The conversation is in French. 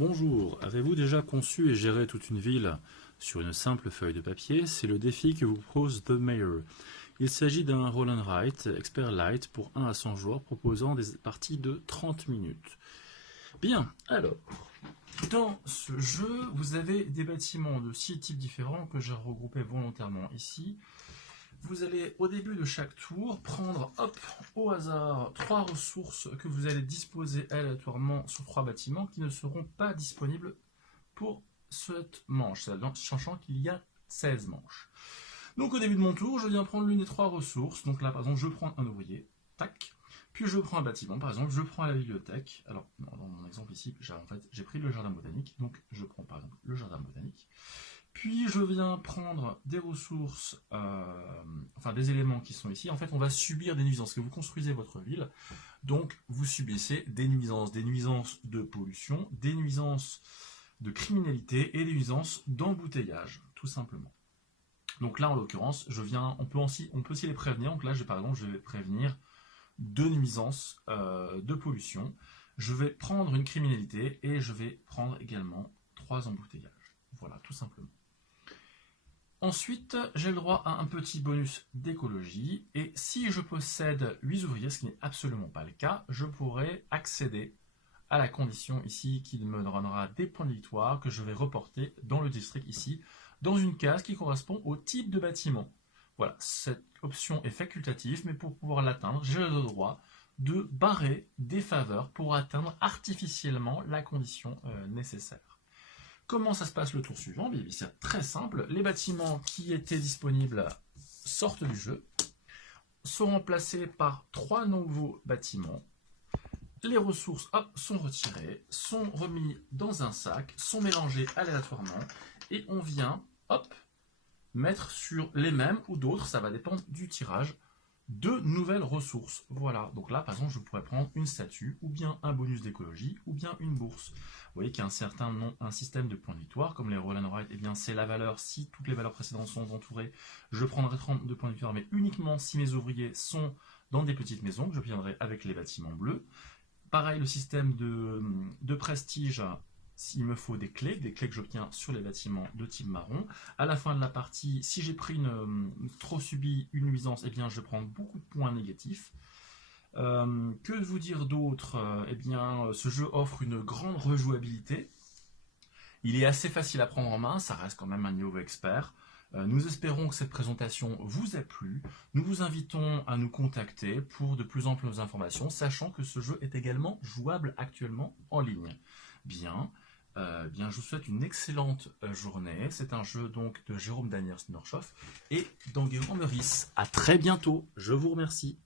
Bonjour, avez-vous déjà conçu et géré toute une ville sur une simple feuille de papier? C'est le défi que vous propose The Mayor. Il s'agit d'un roll and write expert light pour 1 à 100 joueurs proposant des parties de 30 minutes. Bien, alors, dans ce jeu, vous avez des bâtiments de 6 types différents que j'ai regroupés volontairement ici. Vous allez, au début de chaque tour, prendre, au hasard, 3 ressources que vous allez disposer aléatoirement sur 3 bâtiments qui ne seront pas disponibles pour cette manche, sachant qu'il y a 16 manches. Donc au début de mon tour, je viens prendre l'une des 3 ressources. Donc là, par exemple, je prends un ouvrier, tac. Puis je prends un bâtiment, par exemple, je prends la bibliothèque. Alors, dans mon exemple ici, j'ai pris le jardin botanique, donc je prends par exemple le jardin botanique. Puis je viens prendre des ressources, des éléments qui sont ici. En fait, on va subir des nuisances. Que vous construisez votre ville, donc vous subissez des nuisances de pollution, des nuisances de criminalité et des nuisances d'embouteillage, tout simplement. Donc là, en l'occurrence, on peut aussi les prévenir. Donc là, je vais prévenir 2 nuisances de pollution. Je vais prendre une criminalité et je vais prendre également 3 embouteillages. Voilà, tout simplement. Ensuite, j'ai le droit à un petit bonus d'écologie, et si je possède 8 ouvriers, ce qui n'est absolument pas le cas, je pourrai accéder à la condition ici qui me donnera des points de victoire que je vais reporter dans le district ici, dans une case qui correspond au type de bâtiment. Voilà, cette option est facultative, mais pour pouvoir l'atteindre, j'ai le droit de barrer des faveurs pour atteindre artificiellement la condition nécessaire. Comment ça se passe le tour suivant? C'est très simple. Les bâtiments qui étaient disponibles sortent du jeu, sont remplacés par 3 nouveaux bâtiments. Les ressources sont retirées, sont remis dans un sac, sont mélangées aléatoirement, et on vient mettre sur les mêmes ou d'autres, ça va dépendre du tirage, 2 nouvelles ressources. Voilà, donc là par exemple je pourrais prendre une statue, ou bien un bonus d'écologie, ou bien une bourse. Vous voyez qu'il y a un système de points de victoire, comme les roll and write, c'est la valeur, si toutes les valeurs précédentes sont entourées, je prendrai 32 points de victoire, mais uniquement si mes ouvriers sont dans des petites maisons, que je viendrai avec les bâtiments bleus. Pareil, le système de prestige, s'il me faut des clés que j'obtiens sur les bâtiments de type marron. À la fin de la partie, si j'ai pris trop subi une nuisance, je prends beaucoup de points négatifs. Que vous dire d'autre? Ce jeu offre une grande rejouabilité. Il est assez facile à prendre en main, ça reste quand même un niveau expert. Nous espérons que cette présentation vous a plu. Nous vous invitons à nous contacter pour de plus amples informations, sachant que ce jeu est également jouable actuellement en ligne. Je vous souhaite une excellente journée. C'est un jeu donc de Jérôme Daniels Norchoff et d'Enguerrand Meurice. À très bientôt. Je vous remercie.